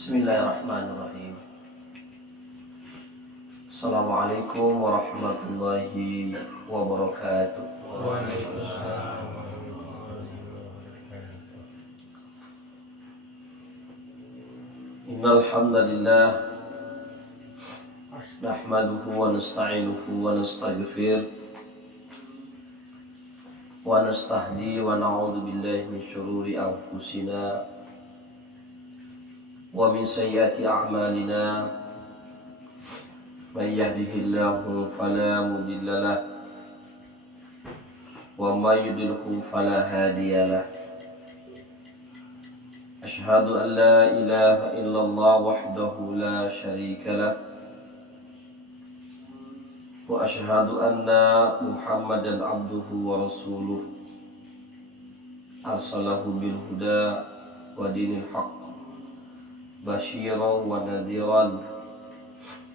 Bismillahirrahmanirrahim. Assalamualaikum warahmatullahi wabarakatuh. Waalaikumsalam. Innal hamdalillah nahmaduhu wa nasta'inuhu wa nastaghfir wa nastahdi wa na'udzu billahi min syururi anfusina wa min sayyiati a'malina. Man yahdihillahu fala mudilla lahu wa may yudlilhu fala hadiya lahu. Asyhadu an la ilaha illallah wahdahu la syarika lah wa asyhadu anna Muhammadan abduhu wa rasuluh arsalahu bil huda wa dinil haqq basyiran wa nadhiran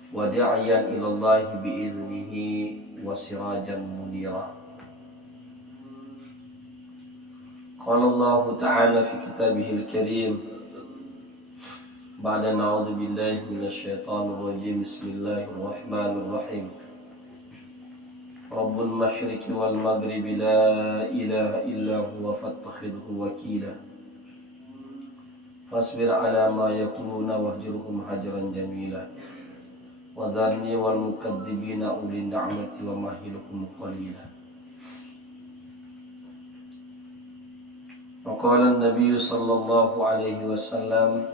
wa da'iyan ila Allah bi iznihi wa sirajan munira. Qala Allah Ta'ala fi kitabihil karim ba'da na'udzu billahi minasy syaithanir rajim. Bismillahirrahmanirrahim. Rabbul masyriqi wal maghribi la ilaha illa huwa fattakhidhu wakila fasbir ala ma yaquluna wahjurhum hajran jamila wa dharni wal mukadzibina ulil ni'mati wa mahilhum qalila. Waqala an-nabiy sallallahu alaihi wasallam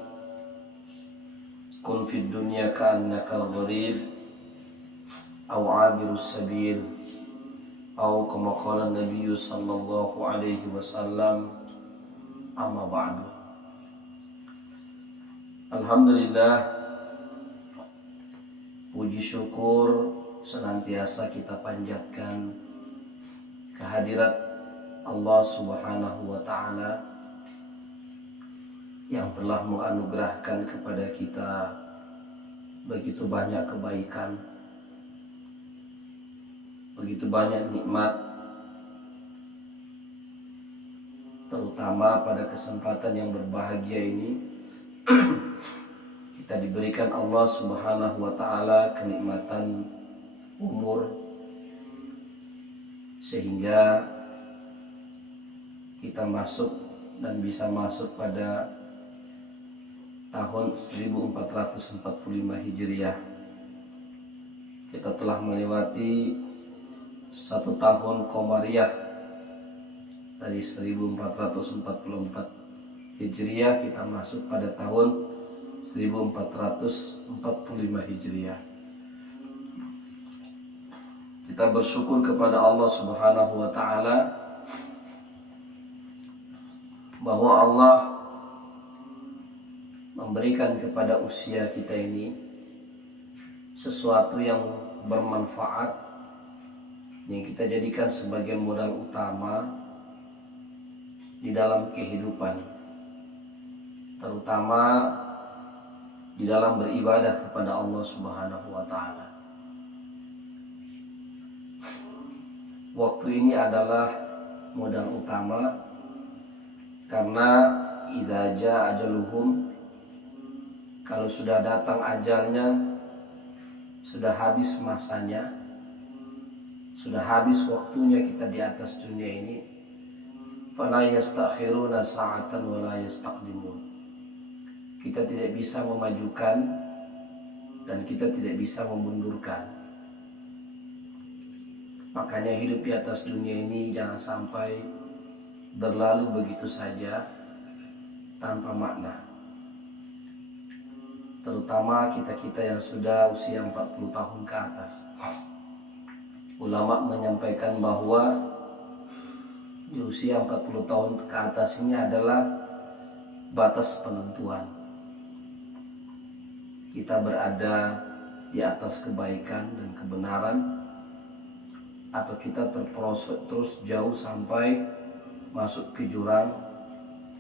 kun fid dunya ka'annaka gharib aw 'abirus sabil aw kama qala an-nabiy sallallahu alaihi wasallam. Amma ba'du. Alhamdulillah, puji syukur senantiasa kita panjatkan kehadirat Allah Subhanahu wa Ta'ala yang telah menganugerahkan kepada kita begitu banyak kebaikan, begitu banyak nikmat, terutama pada kesempatan yang berbahagia ini kita diberikan Allah Subhanahu wa Ta'ala kenikmatan umur, sehingga kita masuk dan bisa masuk pada tahun 1445 Hijriah. Kita telah melewati 1 tahun Qamariyah dari 1444 Hijriah, kita masuk pada tahun 1445 Hijriah. Kita bersyukur kepada Allah Subhanahu wa Ta'ala bahwa Allah memberikan kepada usia kita ini sesuatu yang bermanfaat, yang kita jadikan sebagai modal utama di dalam kehidupan, terutama di dalam beribadah kepada Allah Subhanahu wa Ta'ala. Waktu ini adalah modal utama, karena idza jaa ajaluhum, kalau sudah datang ajalnya, sudah habis masanya, sudah habis waktunya kita di atas dunia ini, fala yastakhiruna sa'atan wa la yastaqdimun. Kita tidak bisa memajukan dan kita tidak bisa memundurkan. Makanya hidup di atas dunia ini jangan sampai berlalu begitu saja tanpa makna. Terutama kita-kita yang sudah usia 40 tahun ke atas. Ulama menyampaikan bahwa di usia 40 tahun ke atas ini adalah batas penentuan. Kita berada di atas kebaikan dan kebenaran, atau kita terperosok terus jauh sampai masuk ke jurang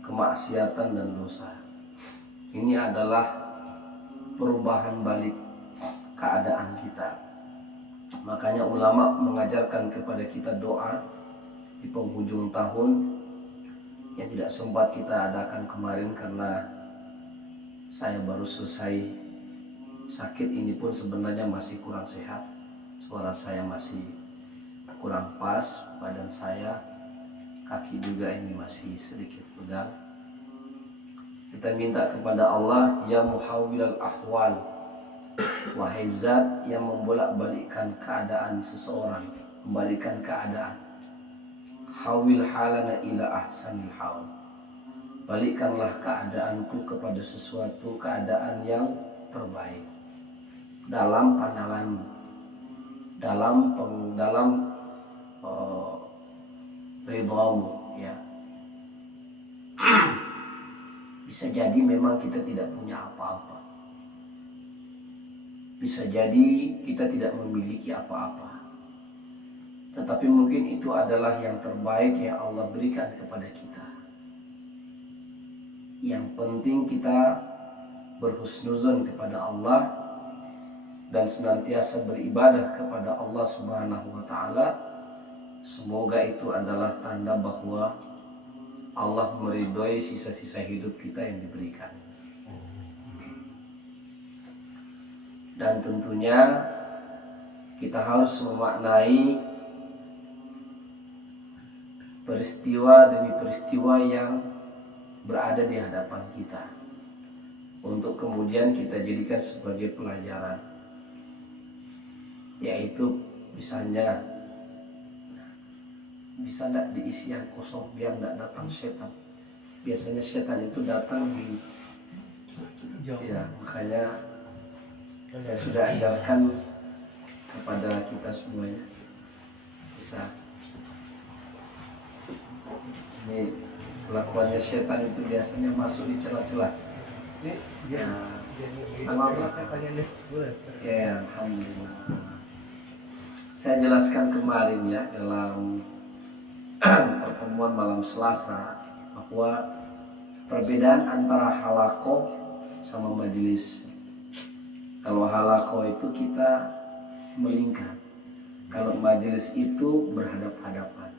kemaksiatan dan dosa. Ini adalah perubahan balik keadaan kita. Makanya ulama mengajarkan kepada kita doa di penghujung tahun yang tidak sempat kita adakan kemarin karena Saya baru selesai sakit ini pun sebenarnya masih kurang sehat. Suara saya masih kurang pas, badan saya, kaki juga ini masih sedikit pegal. Kita minta kepada Allah, ya muhawwilal ahwal, wahai zat yang membolak-balikkan keadaan seseorang, membalikkan keadaan. Hawil halana ila ahsanil hal. Balikkanlah keadaanku kepada sesuatu keadaan yang terbaik dalam pandanganmu, dalam ridhamu, ya. Bisa jadi memang kita tidak punya apa-apa. Bisa jadi kita tidak memiliki apa-apa. Tetapi mungkin itu adalah yang terbaik yang Allah berikan kepada kita. Yang penting kita berhusnuzon kepada Allah dan senantiasa beribadah kepada Allah Subhanahu wa taala. Semoga itu adalah tanda bahwa Allah meridhoi sisa-sisa hidup kita yang diberikan. Dan tentunya kita harus memaknai peristiwa demi peristiwa yang berada di hadapan kita untuk kemudian kita jadikan sebagai pelajaran. Yaitu misalnya, bisa tidak diisi yang kosong biar tidak datang setan. Biasanya setan itu datang di ya, makanya saya sudah ajarkan kepada kita semuanya. Bisa ini kelakuannya setan itu biasanya masuk di celah-celah. Ya, ya, alhamdulillah. Saya jelaskan kemarin ya dalam pertemuan malam Selasa bahwa perbedaan antara halaqah sama majelis. Kalau halaqah itu kita melingkar, kalau majelis itu berhadap-hadapan.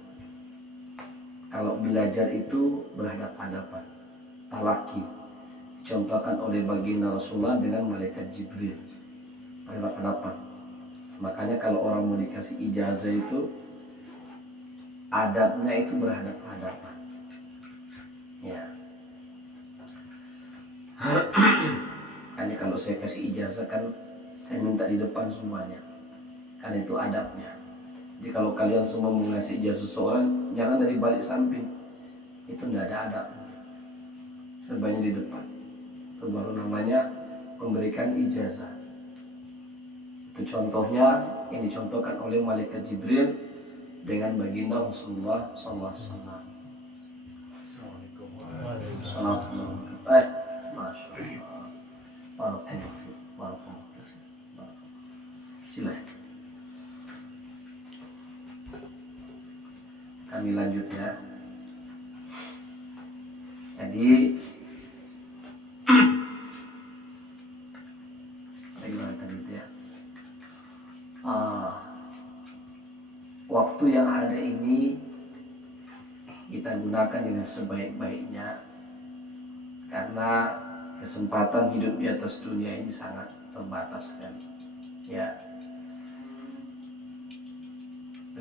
Kalau belajar itu berhadap-hadapan. Talaki dicontohkan oleh baginda Rasulullah dengan malaikat Jibril, berhadap-hadapan. Makanya kalau orang mau dikasih ijazah itu adabnya itu berhadap-hadapan. Ya. Ini kalau saya kasih ijazah kan saya minta di depan semuanya. Kan itu adabnya. Jadi kalau kalian semua mau ngasih ijazah seseorang, jangan dari balik samping. Itu tidak ada adab. Sebanyak di depan. Itu baru namanya memberikan ijazah. Itu contohnya yang dicontohkan oleh malaikat Jibril dengan baginda Rasulullah SAW. Assalamualaikum Masya Allah. Sila. Kami lanjut ya. Jadi bagaimana tadi itu ya? Waktu yang ada ini kita gunakan dengan sebaik-baiknya, karena kesempatan hidup di atas dunia ini sangat terbatas kan, ya.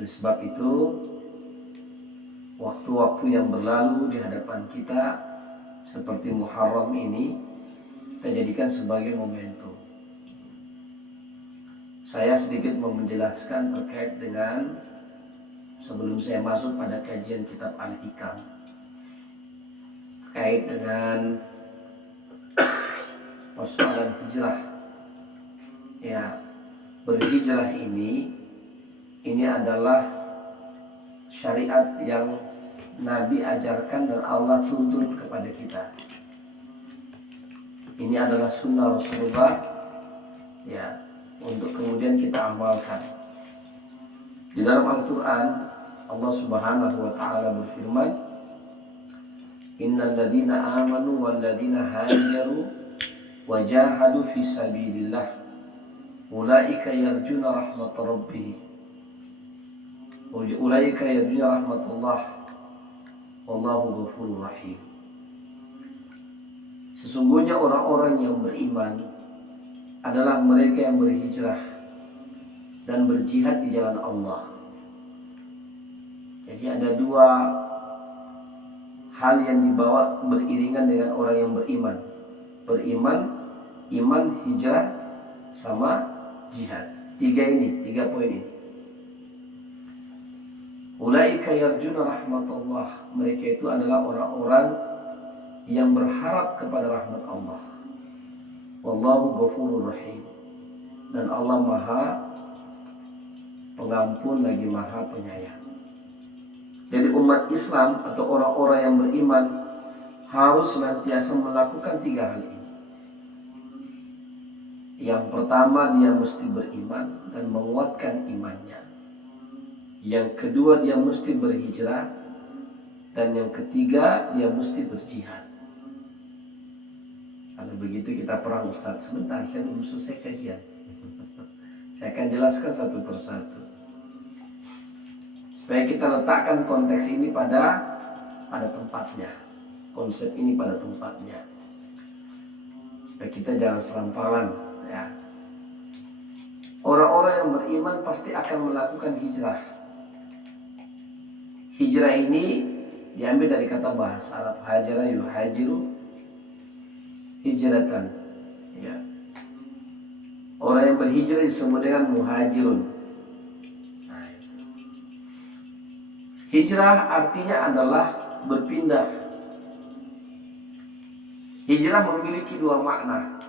Oleh sebab itu, waktu-waktu yang berlalu di hadapan kita seperti Muharram ini kita jadikan sebagai momentum. Saya sedikit mau menjelaskan terkait dengan sebelum saya masuk pada kajian kitab Al-Hikam terkait dengan persoalan hijrah. Ya, berhijrah ini adalah syariat yang Nabi ajarkan dan Allah tuntun kepada kita. Ini adalah sunnah Rasulullah, ya, untuk kemudian kita amalkan. Di dalam Al-Quran Allah Subhanahu wa ta'ala berfirman, innal ladzina amanu wal ladzina hajaru wajahadu fi sabilillah ulaika yarjuna rahmat rabbih ulaika yarjuna rahmatullah wallahu ghafurur rahim. Sesungguhnya orang-orang yang beriman adalah mereka yang berhijrah dan berjihad di jalan Allah. Jadi ada dua hal yang dibawa beriringan dengan orang yang beriman. Iman, hijrah, sama jihad. Tiga poin ini. Ulaika yarjuna rahmatullah. Mereka itu adalah orang-orang yang berharap kepada rahmat Allah. Wallahu ghafurur rahim. Dan Allah Maha Pengampun lagi Maha Penyayang. Jadi umat Islam atau orang-orang yang beriman harus senantiasa melakukan tiga hal ini. Yang pertama, dia mesti beriman dan menguatkan imannya. Yang kedua, dia mesti berhijrah. Dan yang ketiga, dia mesti berjihad. Kalau begitu kita perang, Ustaz. Sebentar, saya belum selesai kajian. Saya akan jelaskan satu persatu. Supaya kita letakkan konteks ini pada tempatnya. Konsep ini pada tempatnya. Supaya kita jangan serampangan. Ya. Orang-orang yang beriman pasti akan melakukan hijrah. Hijrah ini diambil dari kata bahasa Arab hajara yuhajiru hijratan. Ya. Orang yang berhijrah disebut dengan muhajirun. Hijrah artinya adalah berpindah. Hijrah memiliki dua makna.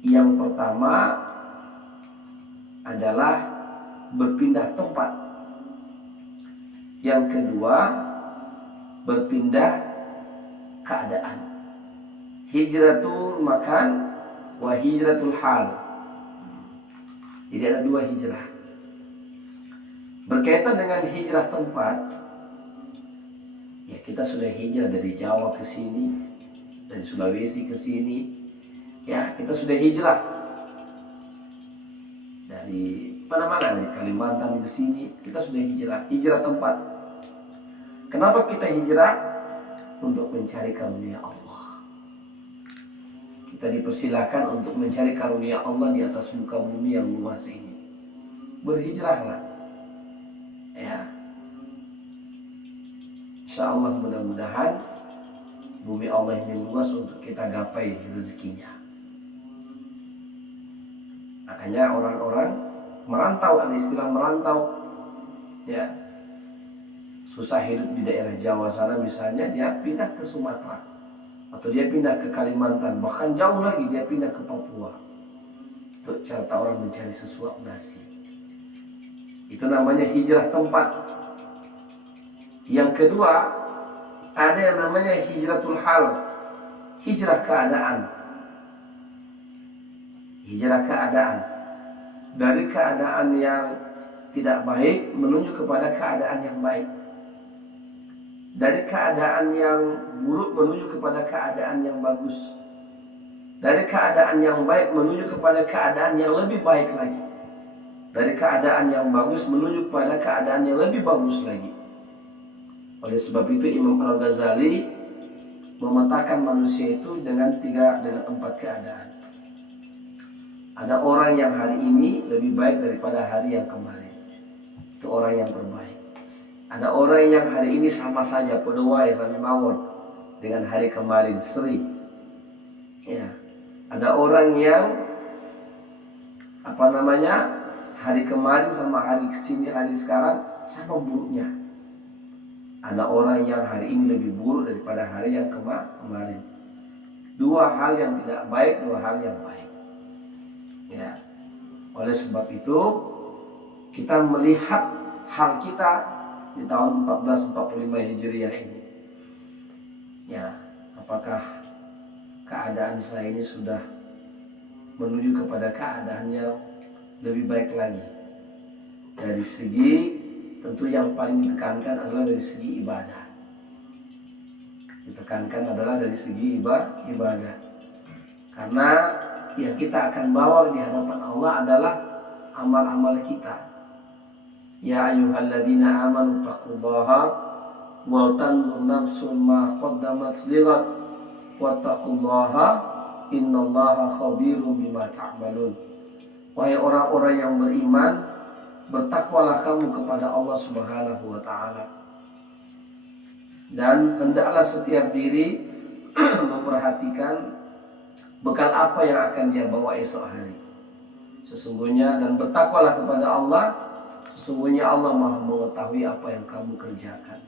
Yang pertama adalah berpindah tempat. Yang kedua berpindah keadaan. Hijratul makan wa hijratul hal. Jadi ada dua hijrah. Berkaitan dengan hijrah tempat, ya kita sudah hijrah dari Jawa ke sini, dari Sulawesi ke sini, ya kita sudah hijrah dari mana-mana, dari Kalimantan ke sini, kita sudah hijrah tempat. Kenapa kita hijrah? Untuk mencari karunia Allah. Kita dipersilakan untuk mencari karunia Allah di atas muka bumi yang luas ini. Berhijrahlah. Ya, insya Allah mudah-mudahan bumi Allah ini luas untuk kita gapai rezekinya. Makanya orang-orang merantau, ada istilah merantau. Ya, susah hidup di daerah Jawa sana misalnya, dia pindah ke Sumatera atau dia pindah ke Kalimantan, bahkan jauh lagi dia pindah ke Papua untuk cara orang mencari sesuap nasi. Itu namanya hijrah tempat. Yang kedua, ada yang namanya hijratul hal. Hijrah keadaan. Hijrah keadaan. Dari keadaan yang tidak baik menuju kepada keadaan yang baik. Dari keadaan yang buruk menuju kepada keadaan yang bagus. Dari keadaan yang baik menuju kepada keadaan yang lebih baik lagi. Dari keadaan yang bagus menuju pada keadaan yang lebih bagus lagi. Oleh sebab itu Imam Al-Ghazali memetakan manusia itu dengan 4 keadaan. Ada orang yang hari ini lebih baik daripada hari yang kemarin. Itu orang yang terbaik. Ada orang yang hari ini sama saja, podowai sami mawon dengan hari kemarin, seri. Ya. Ada orang yang hari kemarin sama hari kesini, hari sekarang sama buruknya. Ada orang yang hari ini lebih buruk daripada hari yang kemarin. Dua hal yang tidak baik, dua hal yang baik. Ya. Oleh sebab itu kita melihat hal kita di tahun 1445 Hijriah ini. Ya, apakah keadaan saya ini sudah menuju kepada keadaan yang lebih baik lagi? Dari segi, tentu yang paling ditekankan adalah dari segi ibadah. Ditekankan adalah dari segi ibadah. Karena yang kita akan bawa di hadapan Allah adalah amal-amal kita. Ya ayyuhalladzina amanu taqullaha wa tanzur nafsun ma qaddamat lighad wattaqullaha innallaha khabirum bima ta'malun. Wahai orang-orang yang beriman, bertakwalah kamu kepada Allah Subhanahu wa taala. Dan hendaklah setiap diri memperhatikan bekal apa yang akan dia bawa esok hari. Sesungguhnya, dan bertakwalah kepada Allah, sesungguhnya Allah Maha mengetahui apa yang kamu kerjakan.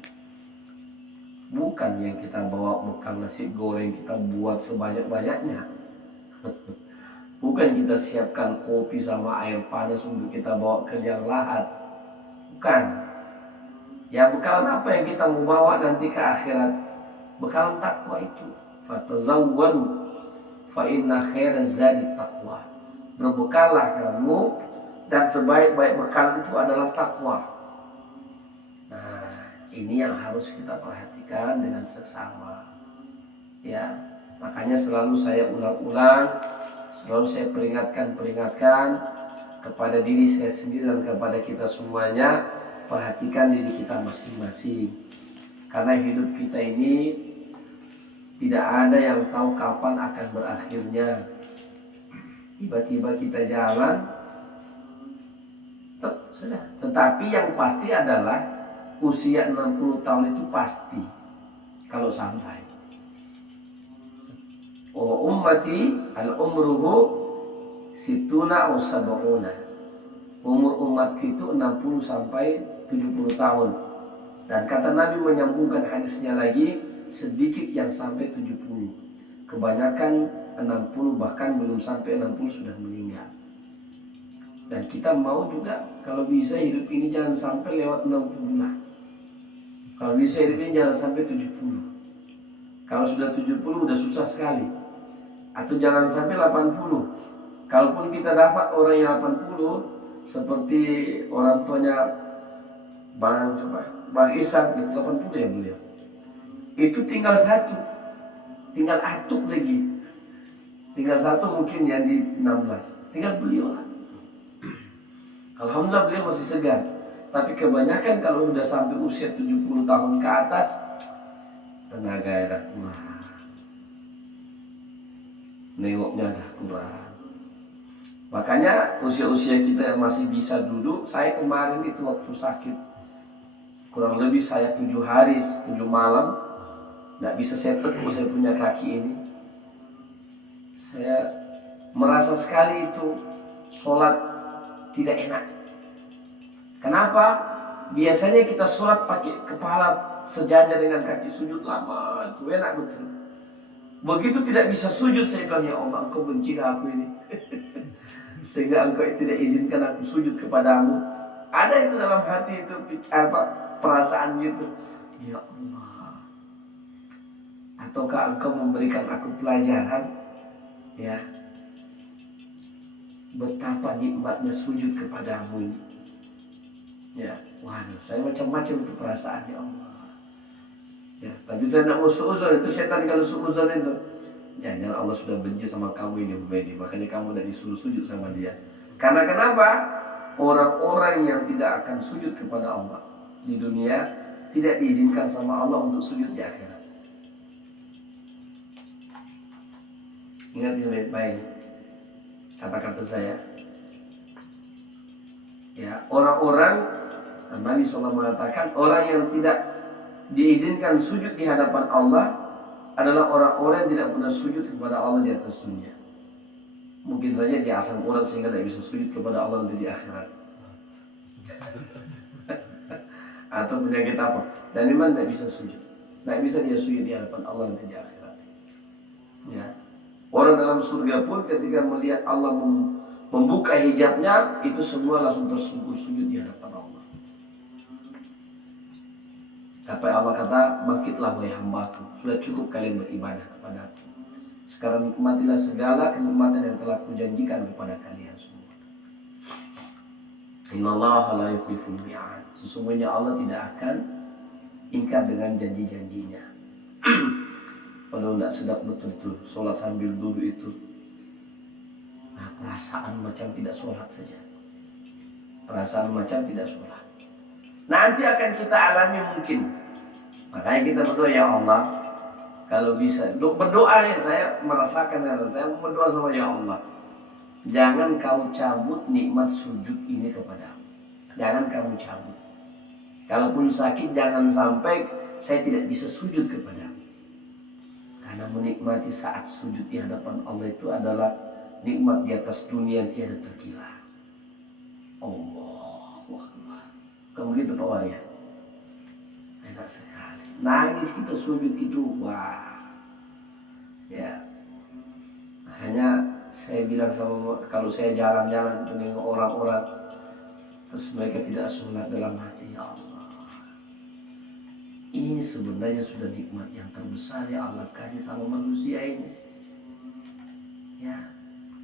Bukan yang kita bawa bekal nasi goreng kita buat sebanyak-banyaknya. Bukan kita siapkan kopi sama air panas untuk kita bawa ke liang lahat. Bukan. Ya, bekal apa yang kita mau bawa nanti ke akhirat? Bekal takwa itu. Fatazawwadu fa inna khairaz zadi taqwa. Berbekallah kamu, dan sebaik-baik bekal itu adalah takwa. Nah, ini yang harus kita perhatikan dengan seksama. Ya, makanya selalu saya ulang-ulang, selalu saya peringatkan kepada diri saya sendiri dan kepada kita semuanya, perhatikan diri kita masing-masing. Karena hidup kita ini tidak ada yang tahu kapan akan berakhirnya. Tiba-tiba kita jalan, sudah. Tetapi yang pasti adalah usia 60 tahun itu pasti kalau sampai. Ummati al-umruhu situna aw sab'una. Umur umat itu 60 sampai 70 tahun. Dan kata Nabi menyambungkan hadisnya lagi, sedikit yang sampai 70. Kebanyakan 60, bahkan belum sampai 60 sudah meninggal. Dan kita mau juga kalau bisa hidup ini jangan sampai lewat 60 lah. Kalau bisa hidup ini jangan sampai 70. Kalau sudah 70 udah susah sekali. Atau jangan sampai 80. Kalaupun kita dapat orang yang 80, seperti orang tuanya Bang Isan itu 80 ya beliau. Itu tinggal satu, tinggal atuk lagi. Tinggal satu mungkin yang di 16. Tinggal beliau lah. Alhamdulillah beliau masih segar. Tapi kebanyakan kalau sudah sampai usia 70 tahun ke atas, tenaga dah kurang, nengoknya dah kurang. Makanya usia-usia kita yang masih bisa duduk, saya kemarin itu waktu sakit, kurang lebih saya 7 hari 7 malam tidak bisa saya tekuk saya punya kaki ini. Saya merasa sekali itu sholat tidak enak. Kenapa? Biasanya kita sholat pakai kepala sejajar dengan kaki, sujud lama, itu enak betul. Begitu tidak bisa sujud, saya bilang, ya Allah, Engkau benci aku ini. Sehingga Engkau tidak izinkan aku sujud kepadamu. Ada itu dalam hati itu perasaan gitu. Ya Allah, ataukah Engkau memberikan aku pelajaran, ya, betapa nikmatnya sujud kepadamu. Ya, waduh, saya macam-macam itu perasaan, ya Allah. Ya, tapi saya nak mau suuzon, itu setan kalau suuzon itu. Jangan Allah sudah benci sama kamu ini, Humaydi, makanya kamu tidak disuruh sujud sama dia. Karena kenapa? Orang-orang yang tidak akan sujud kepada Allah di dunia tidak diizinkan sama Allah untuk sujud di akhirat. Ingat ini baik-baik kata-kata saya. Ya, orang-orang, Nabi SAW mengatakan, orang yang tidak diizinkan sujud di hadapan Allah adalah orang-orang yang tidak pernah sujud kepada Allah di atas dunia. Mungkin saja dia asam urat sehingga tidak bisa sujud kepada Allah nanti di akhirat. Atau penyakit apa? Dan memang tidak bisa sujud. Tidak bisa dia sujud di hadapan Allah nanti di akhirat. Ya. Orang dalam surga pun ketika melihat Allah membuka hijabnya, itu semua langsung tersungkur sujud di hadapan Allah. Sampai Allah kata, bangkitlah wahai hambaku, sudah cukup kalian beribadah kepada aku. Sekarang nikmatilah segala kenikmatan yang telah kujanjikan kepada kalian semua. Innallaha la yukhliful mi'ad. Sesungguhnya Allah tidak akan ingkar dengan janji-janjinya. Kalau tidak sedap betul-betul sholat sambil duduk itu, nah, perasaan macam tidak sholat saja. Perasaan macam tidak sholat. Nanti akan kita alami mungkin. Makanya kita berdoa, ya Allah, Kalau bisa berdoa ya, saya merasakan dan saya berdoa sama ya Allah, jangan kau cabut nikmat sujud ini kepadamu. Jangan kamu cabut. Kalaupun sakit, jangan sampai saya tidak bisa sujud kepadamu. Karena menikmati saat sujud di hadapan Allah itu adalah nikmat di atas dunia yang tiada terkira. Allahu Akbar. Kamu gitu Pak Waria? Enak sekali. Nangis kita sujud itu, wah. Ya. Makanya saya bilang sama, kalau saya jalan-jalan itu dengan orang-orang, terus mereka tidak sholat dalam hati, ya Allah, ini sebenarnya sudah nikmat yang terbesar ya Allah kasih sama manusia ini. Ya,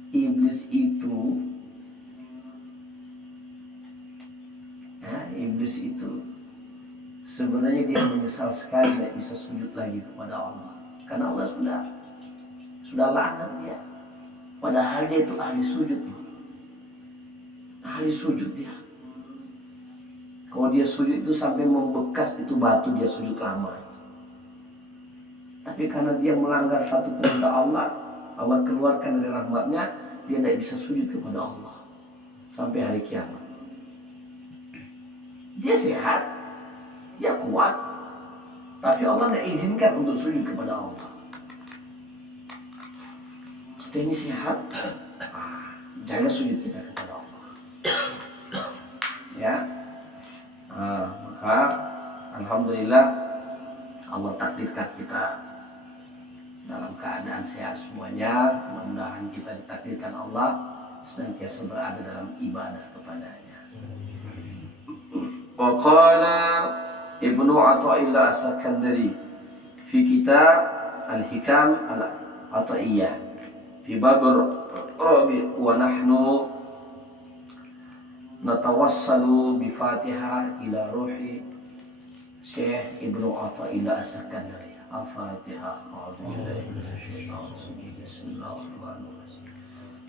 iblis itu, sebenarnya dia menyesal sekali tidak bisa sujud lagi kepada Allah, karena Allah sudah laknat dia. Padahal dia itu ahli sujud, ahli sujud dia. Kalau dia sujud itu sampai membekas itu batu, dia sujud lama. Tapi karena dia melanggar satu perintah Allah, Allah keluarkan dari rahmatnya, dia tidak bisa sujud kepada Allah sampai hari kiamat. Dia sehat, dia kuat, tapi Allah tidak izinkan untuk sujud kepada Allah. Kita ini sehat, jangan sujud kita kepada Allah. Ya. Maka alhamdulillah Allah takdirkan kita dalam keadaan sehat semuanya. Mudah-mudahan kita ditakdirkan Allah senantiasa berada dalam ibadah kepadanya. Wa qala Ibnu Athaillah As-Sakandari fi kitab Al-Hikam Al-Athaiyah fi bab rabi wa nahnu natawassalu bi Fatihah ila ruhi Syekh Ibnu Athaillah As-Sakandari. Al-Fatihah.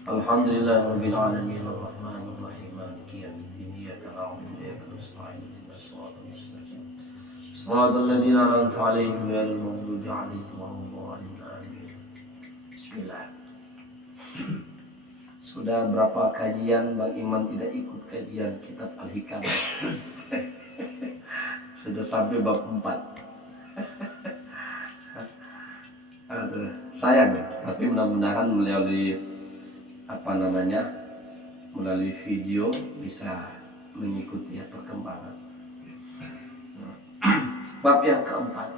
Alhamdulillah rabbil alamin arrahmanir rahim maliki yaumiddin iyyaka na'budu wa iyyaka nasta'in ihdinas siratal mustaqim siratal ladzina an'amta 'alaihim ghairil maghdubi 'alaihim waladdallin. Bismillah. Sudah berapa kajian Bang Iman tidak ikut kajian kitab Al-Hikam? Sudah sampai bab 4. Aduh, sayang ya, tapi mudah-mudahan melalui melalui video bisa mengikuti perkembangan. Bab yang keempat,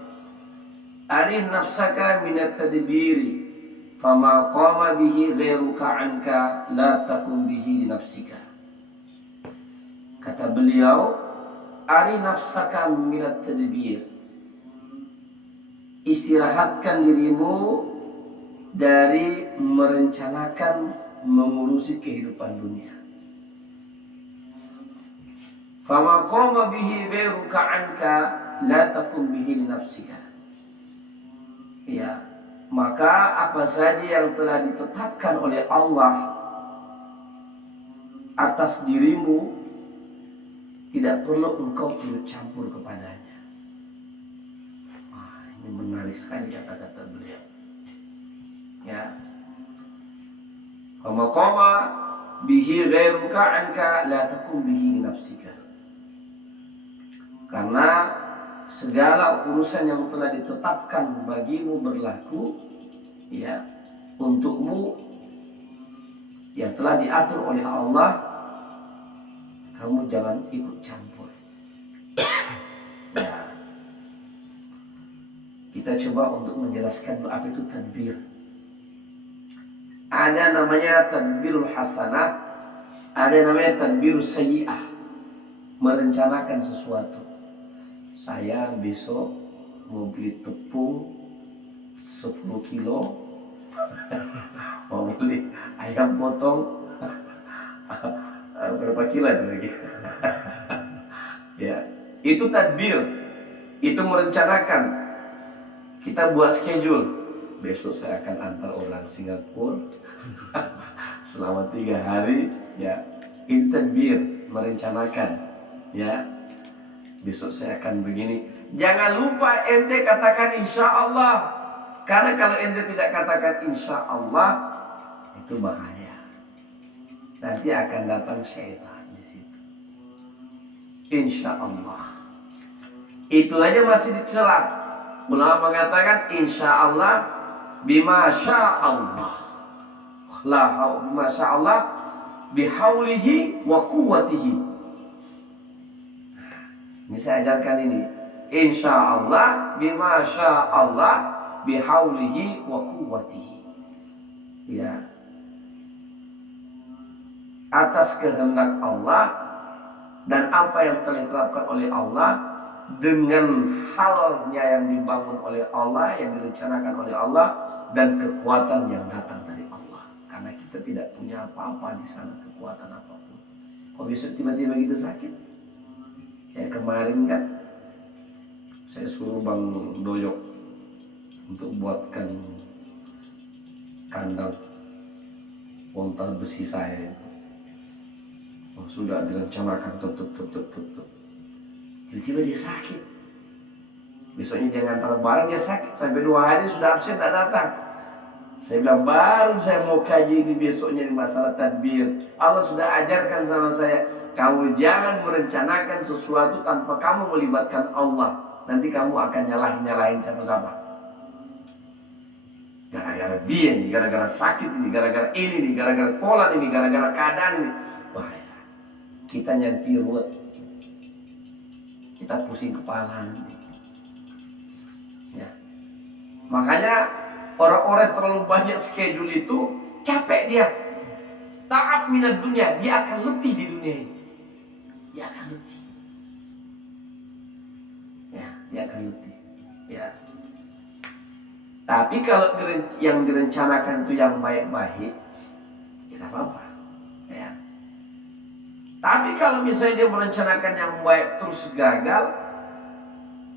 arih nafsaka minat tadbiri fama qama bihi ghairuka anka la takum bihi nafsika. Kata beliau, arih nafsaka minat tadbir, istirahatkan dirimu dari merencanakan mengurusi kehidupan dunia. Fama qama bihi ghairuka anka la takum bihi nafsika. Ya, maka apa saja yang telah ditetapkan oleh Allah atas dirimu, tidak perlu engkau turut campur kepadanya. Ini menarik sekali kata-kata beliau. Ya. Kama qama bihi ghairuka anka la takum bihi nafsika. Karena segala urusan yang telah ditetapkan bagimu berlaku, ya, untukmu, yang telah diatur oleh Allah, kamu jangan ikut campur. Ya. Kita coba untuk menjelaskan apa itu tadbir. Ada namanya tadbirul hasanah, ada namanya tadbirus sayyi'ah, merencanakan sesuatu. Saya besok mau beli tepung 10 kilo, mau beli ayam potong berapa kilo lagi. Ya, itu tadbir, itu merencanakan. Kita buat schedule, besok saya akan antar orang Singapura selama 3 hari, ya. Itu tadbir, merencanakan, ya. Besok saya akan begini. Jangan lupa ente katakan insya Allah. Karena kalau ente tidak katakan insya Allah, itu bahaya. Nanti akan datang syaitan di situ. Insya Allah. Itu aja masih dicela. Ulama mengatakan insya Allah bima sya Allah. Bima sya Allah bihaulihi wa quwwatihi. Ini saya ajarkan ini. Insya Allah bima sya Allah bihaulihi wa quwwatihi. Ya. Atas kehendak Allah dan apa yang telah ditetapkan oleh Allah, dengan halnya yang dibangun oleh Allah, yang direncanakan oleh Allah, dan kekuatan yang datang dari Allah. Karena kita tidak punya apa-apa di sana, kekuatan apapun. Kok bisa tiba-tiba gitu sakit? Kayak kemarin kan, saya suruh Bang Doyok untuk buatkan kandang ontal besi saya. Sudah direncanakan tiba-tiba dia sakit. Besoknya dia ngantar barang, dia sakit sampai 2 hari sudah absen, tak datang. Saya bilang baru saya mau kaji ini besoknya di masalah tadbir. Allah sudah ajarkan sama saya, kamu jangan merencanakan sesuatu tanpa kamu melibatkan Allah. Nanti kamu akan nyalahin siapa-siapa. Gara-gara dia nih, gara-gara sakit ini, gara-gara ini nih, gara-gara pola ini, gara-gara keadaan ini. Bahaya. Kita nyanti ruwet, kita pusing kepala. Ya. Makanya orang-orang terlalu banyak schedule itu capek dia. Ta'ab minat dunia, dia akan letih di dunia ini. Dia akan letih. Ya, dia akan letih. Ya. Tapi kalau yang direncanakan itu yang baik-baik, tidak apa-apa. Ya. Tapi kalau misalnya dia merencanakan yang baik terus gagal,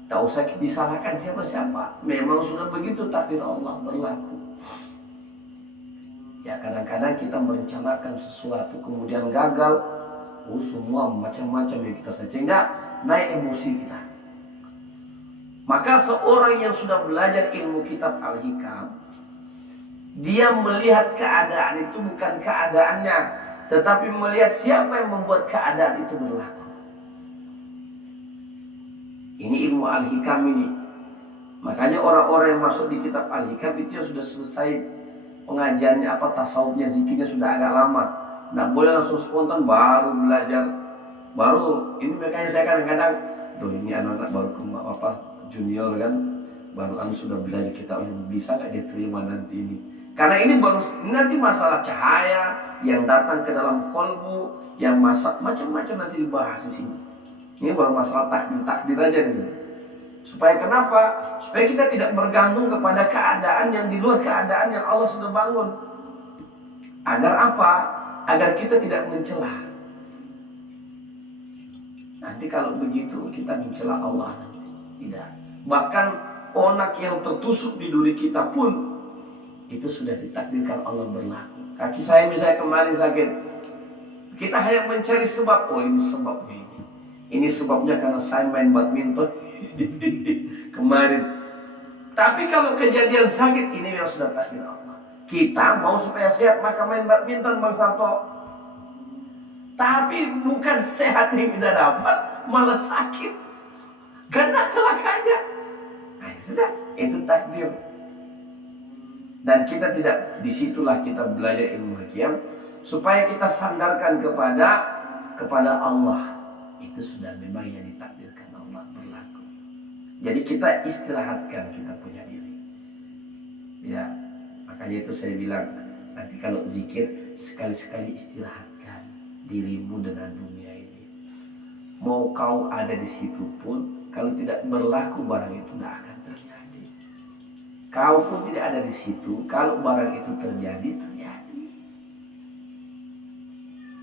tak usah disalahkan siapa-siapa. Memang sudah begitu takdir Allah berlaku. Ya kadang-kadang kita merencanakan sesuatu kemudian gagal, semua macam-macam yang kita sehingga naik emosi kita. Maka seorang yang sudah belajar ilmu kitab Al-Hikam, dia melihat keadaan itu bukan keadaannya, tetapi melihat siapa yang membuat keadaan itu berlaku. Ini ilmu Al-Hikam ini. Makanya orang-orang yang masuk di kitab Al-Hikam itu yang sudah selesai pengajiannya, tasawufnya, zikirnya sudah agak lama. Nggak boleh langsung spontan baru belajar. Baru, ini makanya saya kadang-kadang, ini anak-anak baru junior kan, baru sudah belajar kitab, bisa nggak dia terima nanti ini. Karena ini baru nanti masalah cahaya yang datang ke dalam kolbu, yang macam-macam nanti dibahas di sini. Ini baru masalah takdir aja nih. Supaya kenapa? Supaya kita tidak bergantung kepada keadaan yang di luar keadaan yang Allah sudah bangun. Agar apa? Agar kita tidak mencela. Nanti kalau begitu kita mencela Allah. Tidak. Bahkan onak yang tertusuk di duri kita pun itu sudah ditakdirkan Allah berlaku. Kaki saya misalnya kemarin sakit, kita hanya mencari sebab. Ini sebabnya ini. Ini sebabnya karena saya main badminton kemarin. Tapi kalau kejadian sakit ini yang sudah takdir Allah. Kita mau supaya sehat maka main badminton, Bang Sarto. Tapi bukan sehat yang kita dapat, malah sakit. Kena celakanya. Nah, sudah, itu takdir. Dan kita tidak, disitulah kita belajar ilmu hikam supaya kita sandarkan kepada Allah. Itu sudah memang yang ditakdirkan Allah berlaku. Jadi kita istirahatkan kita punya diri. Ya, makanya itu saya bilang nanti kalau zikir sekali-sekali istirahatkan dirimu dengan dunia ini. Mau kau ada di situ pun, kalau tidak berlaku barang itu tidak akan terjadi. Kau pun tidak ada di situ, kalau barang itu terjadi.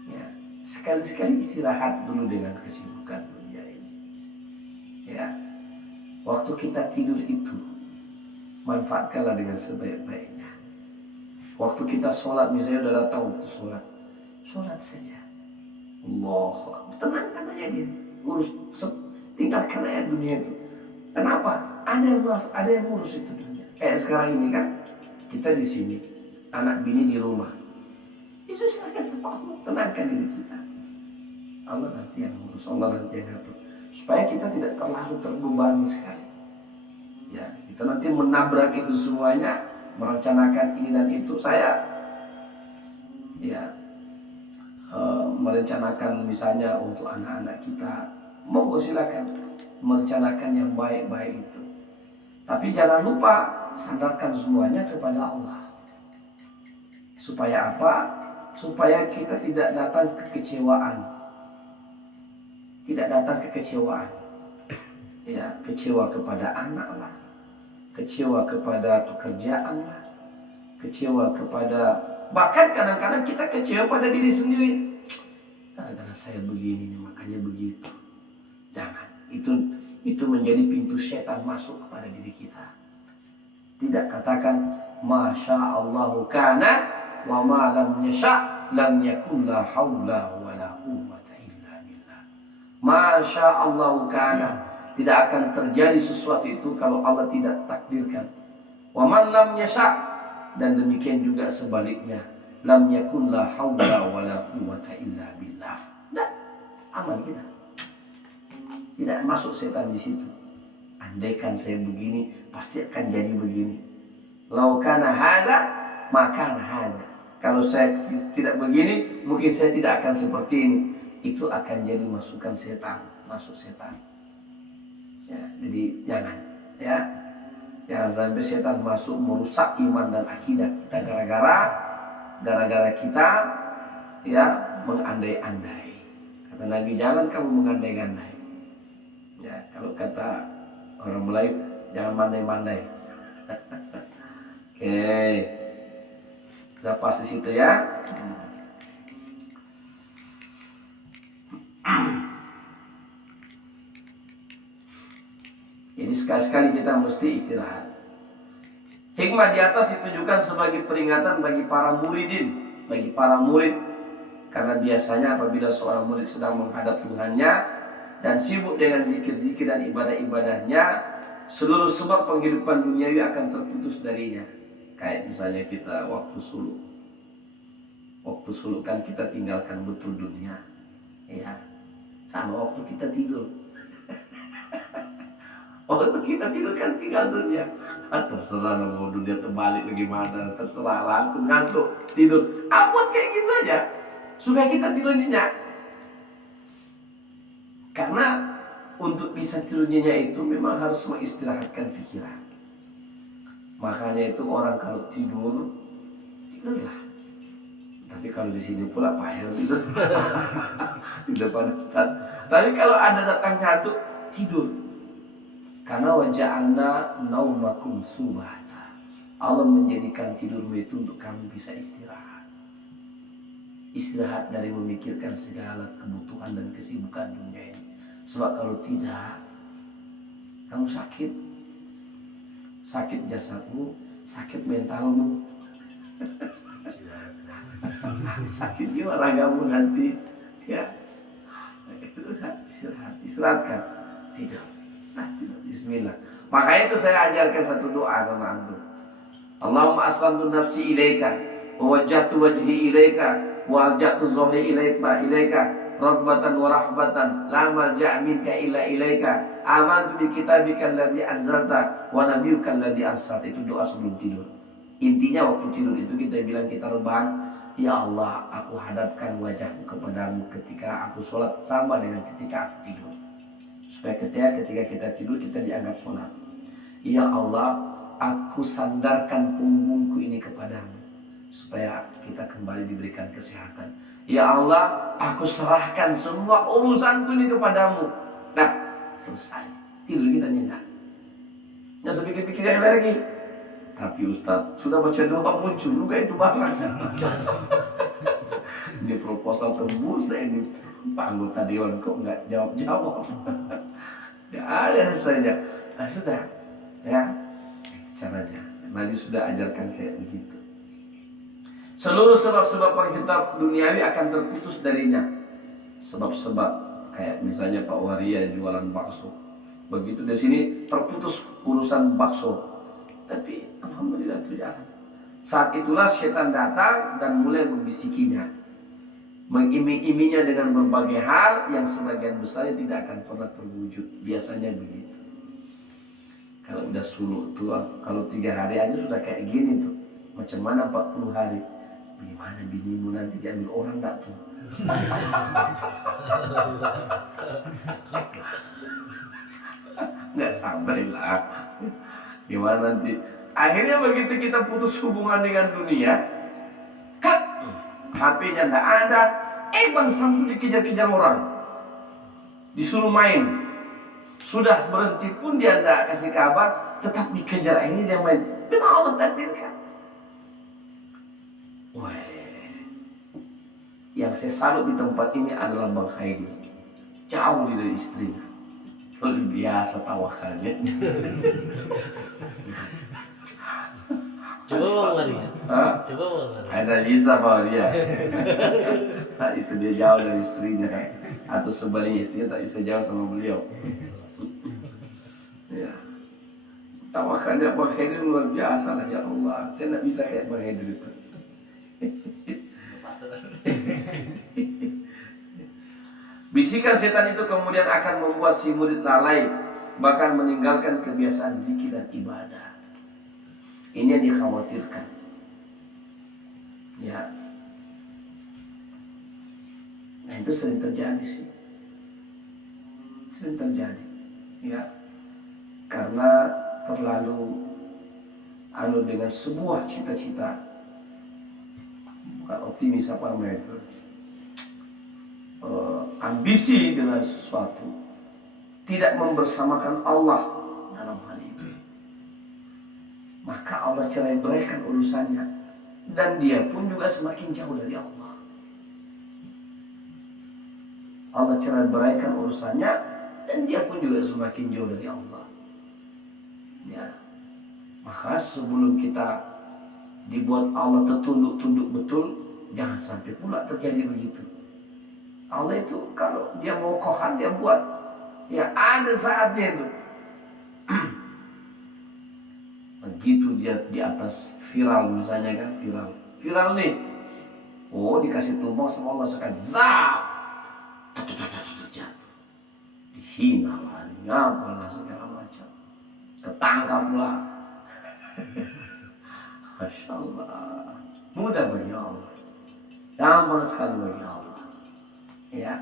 Ya, sekali-sekali istirahat dulu dengan kesibukan dunia ini. Ya, waktu kita tidur itu manfaatkanlah dengan sebaik-baiknya. Waktu kita sholat, misalnya sudah datang waktu sholat saja. Allah, tenangkan aja diri, tinggalkan aja dunia itu. Kenapa? Ada yang ngurus itu dunia. Kayak sekarang ini kan, kita di sini, anak bini di rumah. Itu silakan sepatu, tenangkan diri kita. Allah nanti yang ngurus, Allah nanti yang ngatur. Supaya kita tidak terlalu terbebani sekali. Ya, kita nanti menabrak itu semuanya, merencanakan ini dan itu. Saya merencanakan misalnya untuk anak-anak kita, monggo silakan merencanakan yang baik-baik itu. Tapi jangan lupa sandarkan semuanya kepada Allah. Supaya apa? Supaya kita tidak datang kekecewaan. Tidak datang kekecewaan. Ya, kecewa kepada anak lah, kecewa kepada pekerjaan lah, kecewa kepada, bahkan kadang-kadang kita kecewa pada diri sendiri. Karena saya begini makanya begitu. Jangan. Itu menjadi pintu setan masuk kepada diri kita. Tidak katakan masya Allahu kana wa ma lam yasha lam yakun la haula wa la quwwata illa billah. Masya Allahu kana, tidak akan terjadi sesuatu itu kalau Allah tidak takdirkan. Wa man lam yasha, dan demikian juga sebaliknya. Lam yakun la haula wa la quwwata illa billah. Nah, aman kita. Tidak masuk setan di situ. Andaikan saya begini, pasti akan jadi begini. Lau kana hadza, maka hadza. Kalau saya tidak begini, mungkin saya tidak akan seperti ini. Itu akan jadi masukan setan, masuk setan. Ya, jadi jangan, ya, jangan sampai setan masuk merusak iman dan akidah kita gara-gara kita, ya, mengandai-andai. Kata Nabi, jangan kamu mengandai-andai. Ya, kalau kata orang Melayu, jangan mandai-mandai. Oke, kita pas di situ ya. Jadi sekali-sekali kita mesti istirahat. Hikmah di atas ditujukan sebagai peringatan bagi para muridin, bagi para murid. Karena biasanya apabila seorang murid sedang menghadap Tuhannya dan sibuk dengan zikir-zikir dan ibadah-ibadahnya, seluruh sebab penghidupan duniawi akan terputus darinya. Kayak misalnya kita waktu suluk. Waktu suluk kan kita tinggalkan betul dunia. Ya, sama waktu kita tidur. Waktu kita tidur kan tinggal dunia. Terserah mau dunia terbalik bagaimana, terserah lah, ngantuk tidur. Buat kayak gitu aja supaya kita tidur nyenyak. Karena untuk bisa tidur nyenyak itu memang harus mengistirahatkan pikiran. Makanya itu orang kalau tidur, tidurlah. Tapi kalau di sini pula payah gitu. Di depan Ustaz. Tapi kalau ada datang ngantuk, tidur. Karena waja'alna naumakum subata. Allah menjadikan tidurmu itu untuk kamu bisa istirahat. Istirahat dari memikirkan segala kebutuhan dan kesibukan dunia ini. Sebab kalau tidak, kamu sakit. Sakit jasadmu, sakit mentalmu. Sakit jiwa ragamu nanti. Ya, istirahatkan. Tidur. Bismillah. Makanya itu saya ajarkan satu doa sama antum. Allahumma aslamtu nafsi ilaika wa wajjahtu wajhi ilaika wa alja'tu dhuhri ilaika raghbatan wa rahbatan la malja'a minka illa ilaika amantu bi kitabika alladzi anzalta wa nabiyyuka alladzi arsalta. Itu doa sebelum tidur. Intinya waktu tidur itu kita bilang, kita rebahan, ya Allah, aku hadapkan wajahku kepadamu ketika aku sholat sama dengan ketika aku tidur. Supaya ketika kita tidur kita dianggap sholat. Ya Allah, aku sandarkan punggungku ini kepadamu supaya kita kembali diberikan kesehatan. Ya Allah, aku serahkan semua urusanku ini kepadamu. Nah, selesai. Tidur kita nyenyak. Nggak usah pikir-pikir yang lagi. Tapi Ustaz, sudah baca doa muncul juga itu barang. Ini proposal tembus lah ini. Pak anggota dewan kok nggak jawab-jawab. Ya ada saja. Nah sudah, ya caranya. Nabi sudah ajarkan kayak begitu. Seluruh sebab-sebab penghidupan duniawi akan terputus darinya. Sebab-sebab kayak misalnya Pak Waria jualan bakso. Begitu di sini terputus urusan bakso. Tapi Alhamdulillah itu jalan. Saat itulah setan datang dan mulai membisikinya, mengiming-imingnya dengan berbagai hal yang sebagian besarnya tidak akan pernah terwujud. Biasanya begitu. Kalau udah suluk tuh, kalau 3 hari aja sudah kayak gini tuh. Macam mana 40 hari? Gimana binimu nanti diambil orang enggak tuh? Nggak sabarlah. Gimana nanti? Akhirnya begitu kita putus hubungan dengan dunia, cut, HP-nya nggak ada. Bang Samsul dikejar-kejar orang, disuruh main. Sudah berhenti pun dia nggak kasih kabar, tetap dikejar. Ini dia main. Memang Allah takdirkan. Wah, yang saya salut di tempat ini adalah Bang Haidi. Jauh dari istrinya. Luar biasa tawakalnya. Coba Bang Maria. Coba Bang Maria. Ada bisa Bang Maria. Tak bisa dia jauh dari istrinya. Atau sebaliknya istrinya tak bisa jauh sama beliau. Ya. Tawakalnya Bang Haidi luar biasa lah, ya Allah. Saya tak bisa kayak Bang Haidi itu. Bisikan setan itu kemudian akan membuat si murid lalai, bahkan meninggalkan kebiasaan zikir dan ibadah. Ini yang dikhawatirkan. Ya. Nah itu sering terjadi sih. Sering terjadi. Ya. Karena terlalu dengan sebuah cita-cita. Bukan optimis apa namanya itu. Ambisi dengan sesuatu, tidak membersamakan Allah dalam hal itu, maka Allah cerai beraikan urusannya, dan dia pun juga semakin jauh dari Allah. Allah cerai beraikan urusannya, dan dia pun juga semakin jauh dari Allah. Ya, maka sebelum kita dibuat Allah tertunduk-tunduk betul, jangan sampai pula terjadi begitu. Allah itu kalau dia mau kohan dia buat, ya ada saatnya itu. Begitu dia di atas viral misalnya kan, viral nih, oh dikasih tumbang sama Allah sekali, zap, jatuh, dihina lah, ngapa lah segala macam, ketangkap lah. Masya Allah, mudah bagi Allah, gampang sekali bagi Allah. Ya,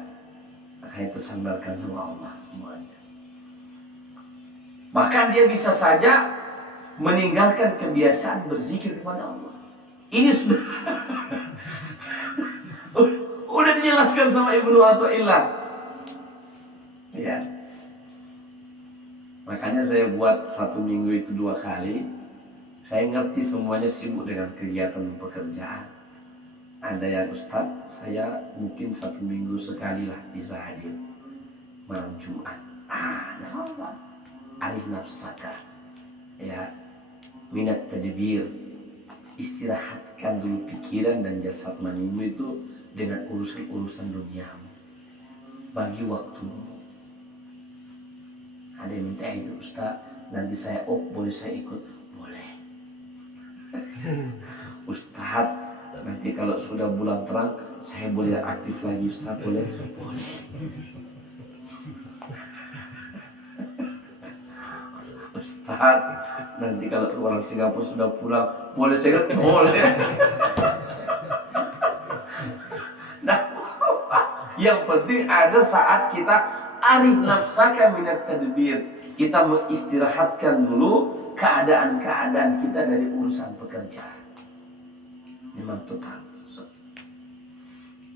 maka itu sandarkan sama Allah semuanya. Bahkan dia bisa saja meninggalkan kebiasaan berzikir kepada Allah. Ini sudah udah dijelaskan sama Ibnu Athaillah. Ya, makanya saya buat 1 minggu itu 2 kali. Saya ngerti semuanya sibuk dengan kegiatan pekerjaan. Ada yang Ustaz, saya mungkin 1 minggu sekali lah bisa hadir malam Jumat. Apa? Arif nafsaka, ya, minat tadbir, istirahatkan dulu pikiran dan jasad manimu itu dengan urusan duniamu. Bagi waktumu. Ada yang minta itu Ustaz, nanti saya boleh saya ikut? Boleh. Ustaz, nanti kalau sudah bulan terang saya boleh aktif lagi Ustaz? Boleh? Boleh. Ustaz, nanti kalau orang Singapura sudah pulang boleh saya? Boleh. Nah, yang penting ada saat kita arif nafsaka minat tadbir, kita mengistirahatkan dulu keadaan-keadaan kita dari urusan pekerjaan. Memang total.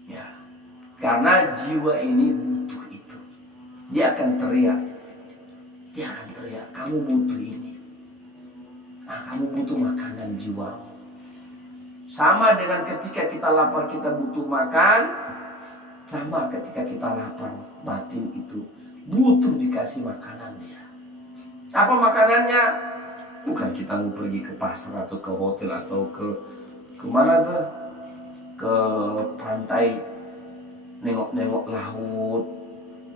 Ya. Karena jiwa ini butuh itu. Dia akan teriak. Kamu butuh ini. Kamu butuh makanan jiwamu. Sama dengan ketika kita lapar kita butuh makan. Sama ketika kita lapar batin itu butuh dikasih makanan dia. Apa makanannya? Bukan kita mau pergi ke pasar atau ke hotel atau kemana tuh? Ke pantai, nengok-nengok laut,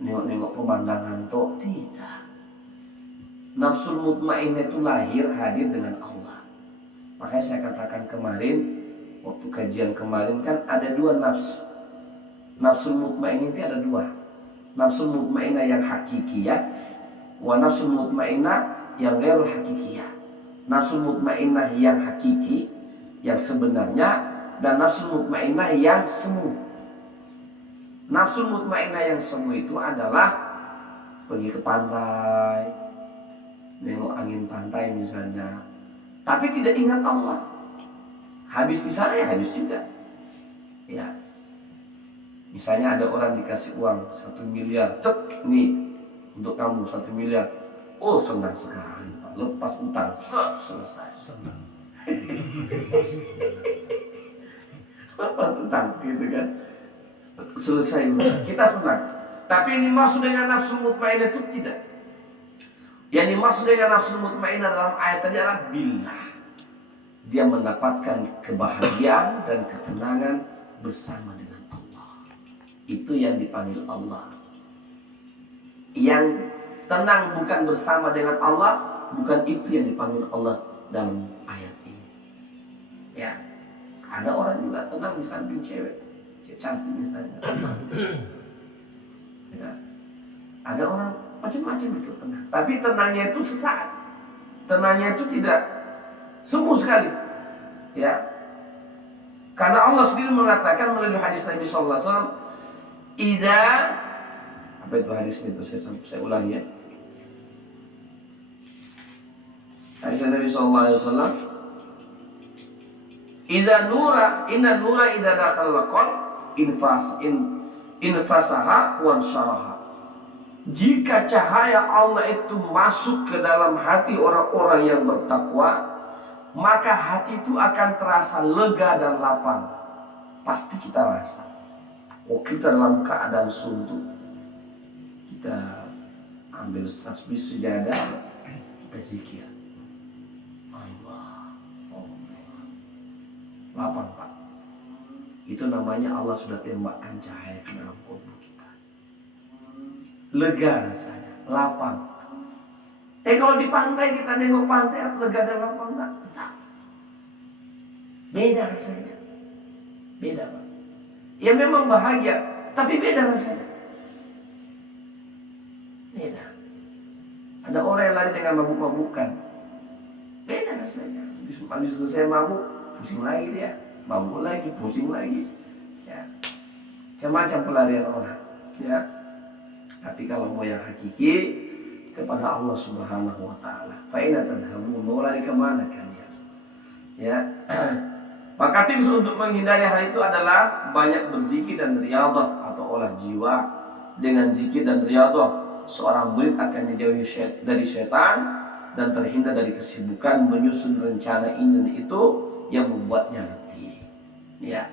nengok-nengok pemandangan tuh. Tidak. Nafsul mutmainnah itu lahir hadir dengan Allah. Makanya saya katakan kemarin, waktu kajian kemarin kan ada dua nafsu. Nafsul mutmainnah itu ada dua. Nafsul mutmainnah yang hakikiyah, wa nafsul mutmainnah yang ghairul hakikiyah. Nafsul mutmainnah yang hakiki, yang sebenarnya, dan nafsul mutmainnah yang semu. Nafsul mutmainnah yang semu itu adalah pergi ke pantai, nengok angin pantai misalnya, tapi tidak ingat Allah. Habis di sana ya habis juga. Ya. Misalnya ada orang dikasih uang 1 miliar, cek nih untuk kamu 1 miliar. Oh senang sekali Pak, lepas utang, selesai. Senang. Lepas utang gitu kan, selesai. Kita senang. Tapi ini maksud dengan nafsu mutmainnah itu tidak. Yang dimaksud dengan nafsu mutmainnah dalam ayat tadi adalah billah. Dia mendapatkan kebahagiaan dan ketenangan bersama dengan Allah. Itu yang dipanggil Allah. Yang tenang bukan bersama dengan Allah, bukan itu yang dipanggil Allah dalam ayat ini. Ya, ada orang juga tenang di samping cewek cantik misalnya. Ya. Ada orang macam-macam itu tenang. Tapi tenangnya itu sesaat. Tenangnya itu tidak sungguh sekali. Ya. Karena Allah sendiri mengatakan melalui hadis Nabi sallallahu alaihi wasallam, "Idza" apa itu hadisnya itu saya ulangi ya. Hadis Nabi sallallahu alaihi wasallam, "Idza nura inna nura idza dakhala qalb infasaha wa syaraha." Jika cahaya Allah itu masuk ke dalam hati orang-orang yang bertakwa, maka hati itu akan terasa lega dan lapang. Pasti kita rasa. Oh, kita dalam keadaan suntuk, kita ambil tasbih sejadah, kita zikir. Allah, lapang Pak. Itu namanya Allah sudah tembakkan cahaya ke dalam kalbu kita. Lega rasanya, lapang. Kalau di pantai kita nengok pantai, lega dan lapang enggak? Beda rasanya. Beda Pak. Ya memang bahagia, tapi beda rasanya. Beda. Ada orang yang lari dengan mabuk-mabukan. Beda rasanya. Habis selesai mabuk, pusing lagi dia. Mabuk lagi, pusing lagi. Ya. Macam-macam pelarian orang. Ya. Tapi kalau mau yang hakiki, kepada Allah Subhanahu wa taala. Fa ina tadhamun, mau lari ke mana kalian? Ya. Maka tips untuk menghindari hal itu adalah banyak berzikir dan riyadhah atau olah jiwa. Dengan zikir dan riyadhah, seorang murid akan dijauhi dari setan dan terhindar dari kesibukan menyusun rencana ini dan itu yang membuatnya letih. Ya.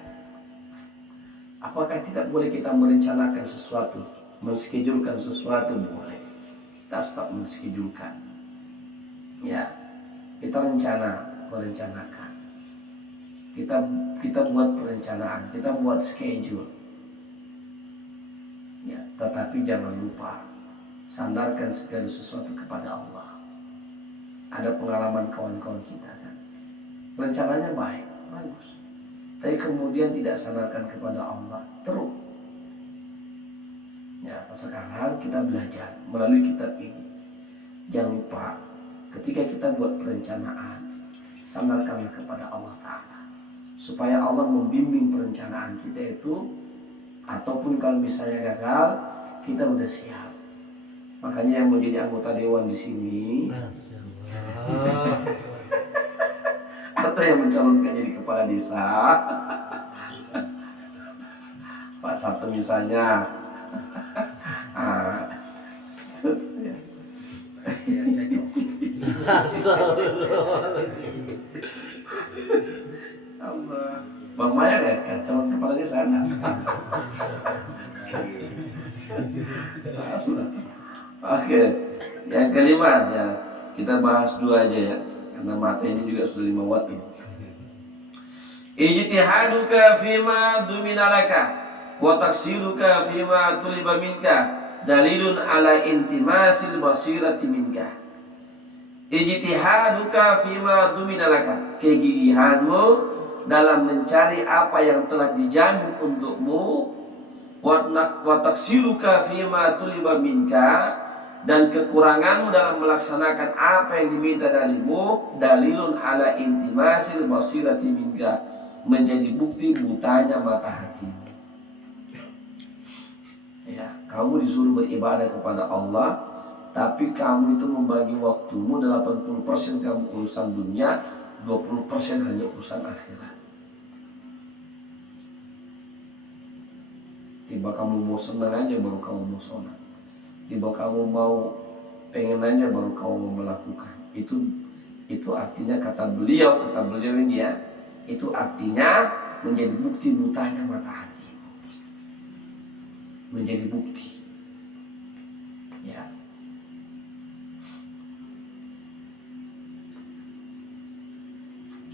Apakah tidak boleh kita merencanakan sesuatu, menschedulkan sesuatu? Boleh. Kita harus tetap menschedulkan. Ya. Kita merencanakan. Kita buat perencanaan, kita buat schedule. Ya, tetapi jangan lupa sandarkan segala sesuatu kepada Allah. Ada pengalaman kawan-kawan kita kan, rencananya baik, bagus, tapi kemudian tidak sandarkan kepada Allah, terus. Ya, sekarang kita belajar melalui kitab ini. Jangan lupa ketika kita buat perencanaan, sandarkanlah kepada Allah Ta'ala, supaya Allah membimbing perencanaan kita itu. Ataupun kalau misalnya gagal, kita udah siap. Makanya yang menjadi anggota dewan di sini atau yang mencalonkan jadi kepala desa, Pak Sabtu misalnya, Bang Maya kan calon kepala desa ada. Oke, yang kelima ya kita bahas dua aja ya, karena materi ini juga sudah 5 watt ini. Ijtihaduka fima duminalaka wa taksiruka fima tuliba minka dalilun ala intimasil basirati minka. ijtihaduka fima dumina laka, kegigihanmu dalam mencari apa yang telah dijamin untukmu, wa taksiluka fima tuliba minka, dan kekuranganmu dalam melaksanakan apa yang diminta darimu, dalilun ala intimasil basirati minka, menjadi bukti butanya mata hatimu. Ya, kamu disuruh beribadah kepada Allah, tapi kamu itu membagi waktumu 80% kamu urusan dunia, 20% hanya urusan akhirat. Tiba kamu mau senang aja baru kamu mau sholat. Tiba kamu mau pengen aja baru kamu mau melakukan. Itu artinya kata beliau ini ya, itu artinya menjadi bukti butanya mata hati. Menjadi bukti. Ya.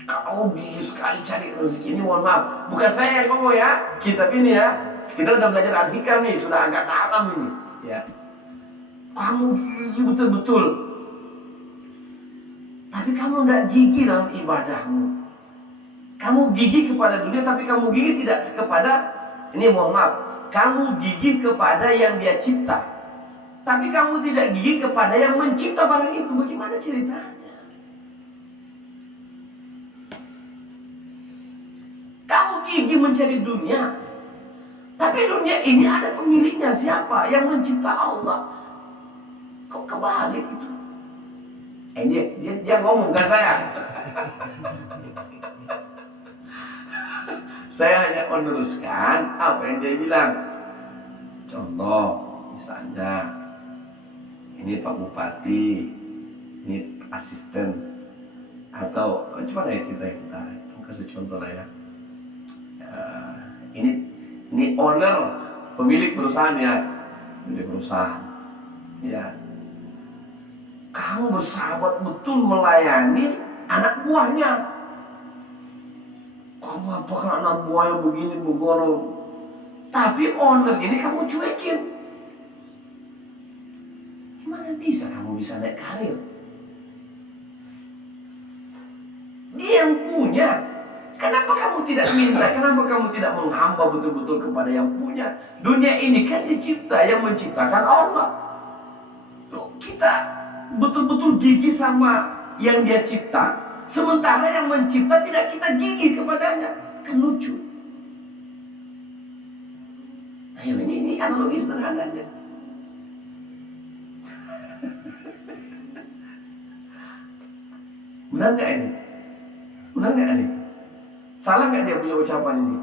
Kau gigih sekali cari rezeki ini, mohon maaf. Bukan saya yang ngomong ya, kitab ini ya. Kita udah belajar al-hikam nih, sudah agak dalam ini. Ya. Kamu gigih betul-betul. Tapi kamu tidak gigih dalam ibadahmu. Kamu gigih kepada dunia, tapi kamu gigih tidak kepada, ini mohon maaf, kamu gigih kepada yang dia cipta, tapi kamu tidak gigih kepada yang mencipta barang itu. Bagaimana ceritanya? Kamu gigih mencari dunia, tapi dunia ini ada pemiliknya. Siapa? Yang mencipta Allah. Kok kebalik itu? Dia ngomong, kan saya. Saya hanya meneruskan apa yang dia bilang. Contoh, misalnya ini Pak Bupati, ini asisten, atau coba deh kita kasih contoh lah ya. Ini owner, pemilik perusahaan ya, pemilik perusahaan. Ya, kamu bersahabat betul melayani anak buahnya. Kamu apakah anak buahnya begini begono? Tapi owner ini kamu cuekin. Gimana bisa kamu bisa naik karir? Dia yang punya. Kenapa kamu tidak minta? Kenapa kamu tidak menghamba betul-betul kepada yang punya? Dunia ini kan dicipta, yang menciptakan Allah. Loh, kita betul-betul gigih sama yang dia cipta. Sementara yang mencipta tidak kita gigih kepadanya. Kan lucu. Ayo, ini analogi sederhananya. Benar nggak ini? Benar nggak ini? Salah nggak dia punya ucapan ini?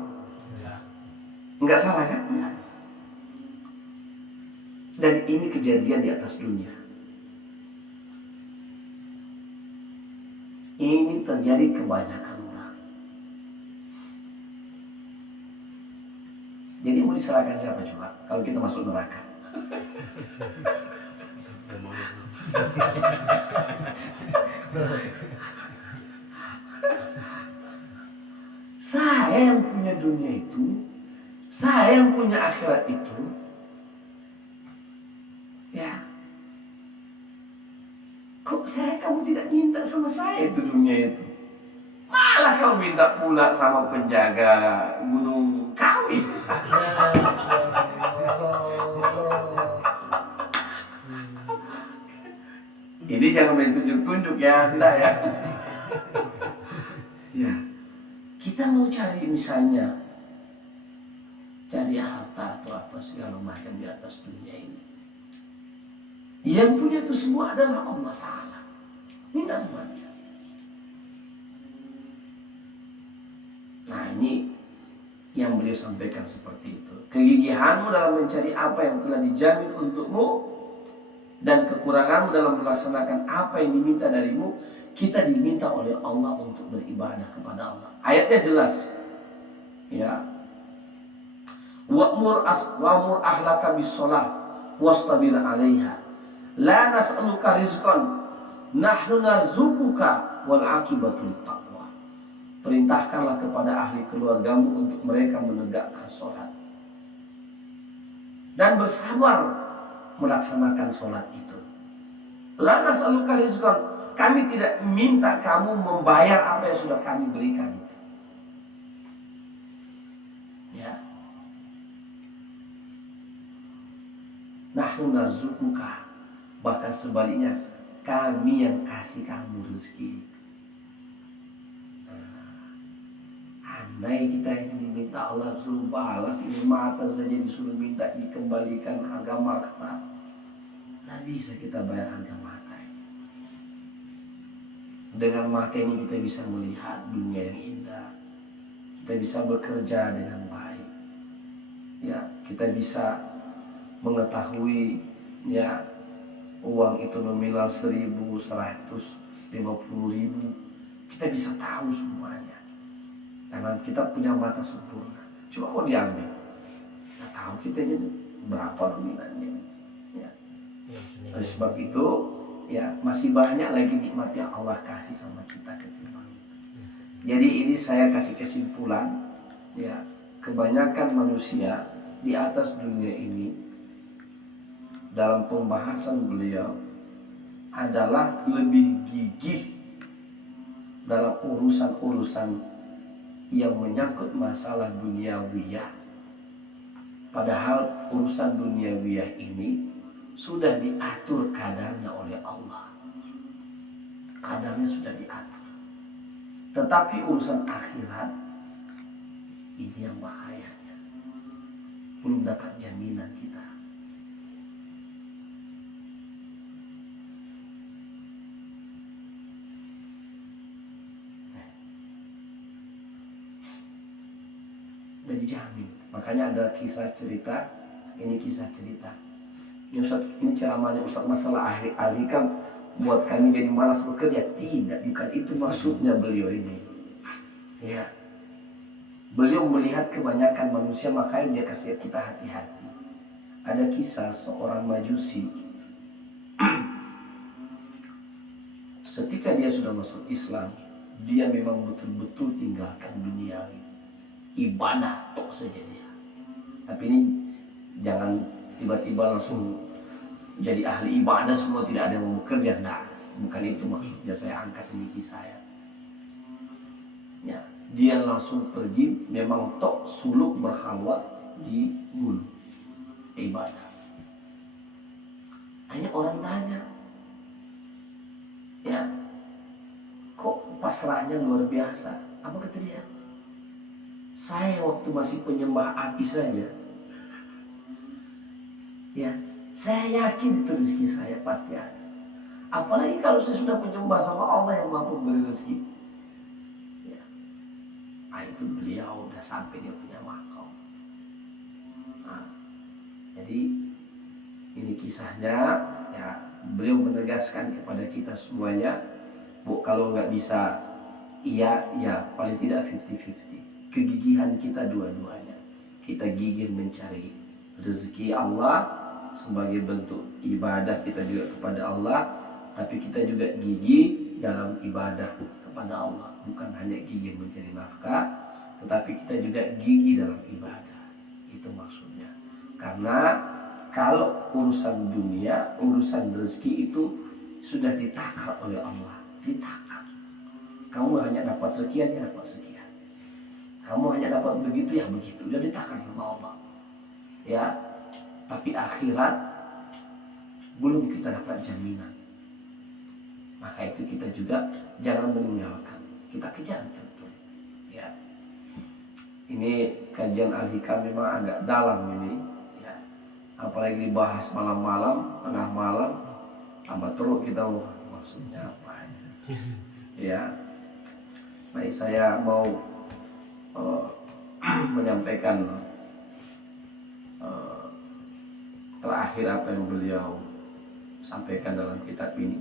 Nggak salah kan? Enggak. Dan ini kejadian di atas dunia. Ini terjadi kebanyakan orang. Jadi mau diserahkan siapa coba? Kalau kita masuk neraka. Saya yang punya dunia itu, saya yang punya akhirat itu, ya. Kok kamu tidak minta sama saya itu dunia itu? Malah kau minta pula sama penjaga Gunung Kawi. Ini jangan main tunjuk-tunjuk ya, tidak ya. Ya, kita mau cari misalnya, cari harta atau apa segala macam di atas dunia ini. Yang punya itu semua adalah Allah Ta'ala. Minta sama Dia. Nah, ini yang beliau sampaikan seperti itu. Kegigihanmu dalam mencari apa yang telah dijamin untukmu, dan kekuranganmu dalam melaksanakan apa yang diminta darimu. Kita diminta oleh Allah untuk beribadah kepada Allah. Ayatnya jelas. Ya. Wa'mur ahlaka bis-shalah wastabir 'alaiha. La nas'aluka rizqan, nahnu narzuquka wal 'aqibatu lit-taqwa. Perintahkanlah kepada ahli keluargamu untuk mereka menegakkan sholat dan bersabar melaksanakan sholat itu. La nas'aluka rizqan, kami tidak minta kamu membayar apa yang sudah kami berikan. Ya. Nahnu narzuquka, bahkan sebaliknya kami yang kasih kamu rezeki. Andai kita yang diminta Allah suruh balas, ini mata saja disuruh minta dikembalikan harga mata, tidak bisa kita bayar harga mata. Dengan mata ini kita bisa melihat dunia yang indah, kita bisa bekerja dengan baik, ya kita bisa mengetahui ya uang itu nominal 1.150.000, kita bisa tahu semuanya karena kita punya mata sempurna. Coba kau diambil, kita tahu kita jadi berapa nominalnya. Ya. Oleh sebab itu, ya masih banyak lagi nikmat yang Allah kasih sama kita ketimbang. Jadi ini saya kasih kesimpulan, ya kebanyakan manusia di atas dunia ini dalam pembahasan beliau adalah lebih gigih dalam urusan-urusan yang menyangkut masalah duniawiyah. Padahal urusan duniawiyah ini sudah diatur kadarnya oleh Allah. Kadarnya sudah diatur. Tetapi urusan akhirat ini yang bahayanya. Belum dapat jaminan kita. Dan dijamin. Makanya ada kisah cerita. Ini kisah cerita. Ini ceramahnya Ustaz masalah al-hikam buat kami jadi malas bekerja. Tidak, bukan itu maksudnya beliau ini. Ya, beliau melihat kebanyakan manusia, makanya dia kasih kita hati-hati. Ada kisah seorang majusi. Ketika dia sudah masuk Islam, dia memang betul-betul tinggalkan dunia, ibadah tok saja dia. Tapi ini jangan tiba-tiba langsung jadi ahli ibadah semua tidak ada yang mau bekerja. Nah, bukan itu maksudnya saya angkat ini kisah ya. Ya, dia langsung pergi memang tok suluk berkhalwat di gunung ibadah. Hanya orang tanya, ya kok pasrahnya luar biasa? Apa kata dia? Saya waktu masih penyembah api saja, ya saya yakin itu rezeki saya pasti ada. Apalagi kalau saya sudah penyembah sama Allah yang mampu beri rezeki. Ya. Nah, itu beliau udah sampai dia punya makam. Nah, jadi ini kisahnya, ya beliau menegaskan kepada kita semuanya, bu kalau nggak bisa iya, ya paling tidak 50-50. Kegigihan kita dua-duanya. Kita gigih mencari rezeki Allah sebagai bentuk ibadah kita juga kepada Allah, tapi kita juga gigih dalam ibadah kepada Allah. Bukan hanya gigih mencari nafkah, tetapi kita juga gigih dalam ibadah. Itu maksudnya. Karena kalau urusan dunia, urusan rezeki itu sudah ditakar oleh Allah. Ditakar. Kamu hanya dapat sekian, ya dapat sekian. Kamu hanya dapat begitu, ya begitu. Sudah ditakar sama Allah. Ya, tapi akhirat belum kita dapat jaminan. Maka itu kita juga jangan meninggalkan. Kita kejar tentu. Ya. Ini kajian al-hikam memang agak dalam ini. Ya. Apalagi dibahas malam-malam, tengah malam, tambah teruk kita maksudnya apa? Ya. Baik, saya mau menyampaikan terakhir apa yang beliau sampaikan dalam kitab ini.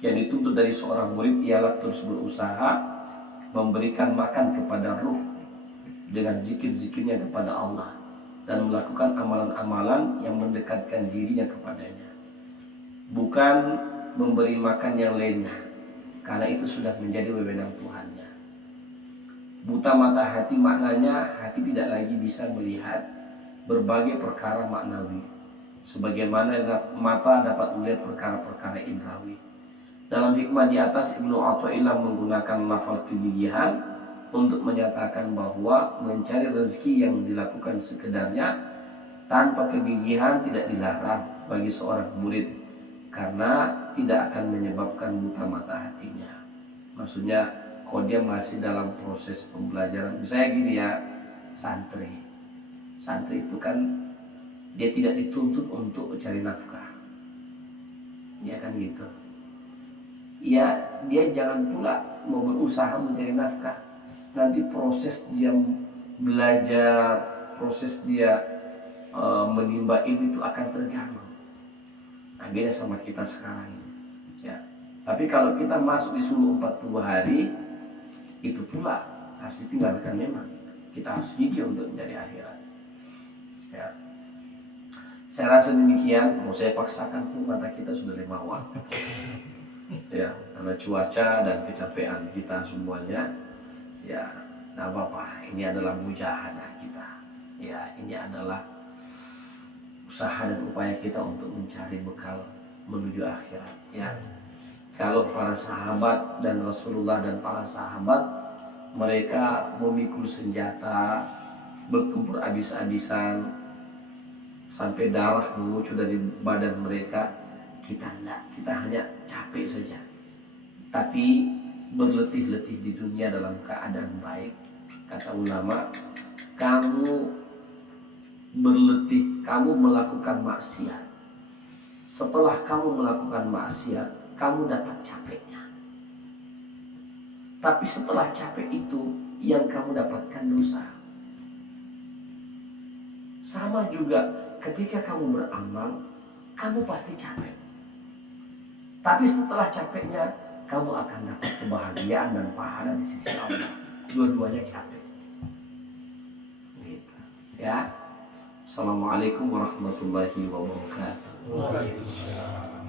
Yang dituntut dari seorang murid ialah terus berusaha memberikan makan kepada ruh dengan zikir-zikirnya kepada Allah dan melakukan amalan-amalan yang mendekatkan dirinya kepadanya. Bukan memberi makan yang lainnya, karena itu sudah menjadi wewenang Tuhannya. Buta mata hati maknanya hati tidak lagi bisa melihat berbagai perkara maknawi. sebagaimana mata dapat melihat perkara-perkara indrawi. Dalam hikmah di atas, Ibnu Athaillah menggunakan lafal kegigihan untuk menyatakan bahwa mencari rezeki yang dilakukan sekedarnya tanpa kegigihan tidak dilarang bagi seorang murid, karena tidak akan menyebabkan buta mata hatinya. Maksudnya kalau dia masih dalam proses pembelajaran, misalnya gini ya, santri itu kan dia tidak dituntut untuk mencari nafkah, ya kan gitu. Ya, dia jangan pula mau berusaha mencari nafkah. Nanti proses dia belajar, proses dia menimba ilmu itu akan terganggu. Nah, beda sama kita sekarang. Ya. Tapi kalau kita masuk disuruh 40 hari, itu pula harus ditinggalkan memang. Kita harus gigih untuk mencari akhirat. Ya. Saya rasa demikian, mau saya paksakan pun mata kita sudah 5 waktu. Ya, karena cuaca dan kecapean kita semuanya, ya, tidak apa-apa. Ini adalah mujahadah kita. Ya, ini adalah usaha dan upaya kita untuk mencari bekal menuju akhirat. Ya, kalau para sahabat dan Rasulullah dan para sahabat mereka memikul senjata, bertempur habis-habisan sampai darah mengucur dari badan mereka. Kita enggak, kita hanya capek saja, tapi berletih-letih di dunia dalam keadaan baik. Kata ulama, kamu berletih, kamu melakukan maksiat. Setelah kamu melakukan maksiat, kamu dapat capeknya. Tapi setelah capek itu, yang kamu dapatkan dosa. Sama juga ketika kamu beramal, kamu pasti capek. Tapi setelah capeknya, kamu akan dapat kebahagiaan dan pahala di sisi Allah. Dua-duanya capek. Gitu. Ya. Assalamualaikum warahmatullahi wabarakatuh. Waalaikumsalam.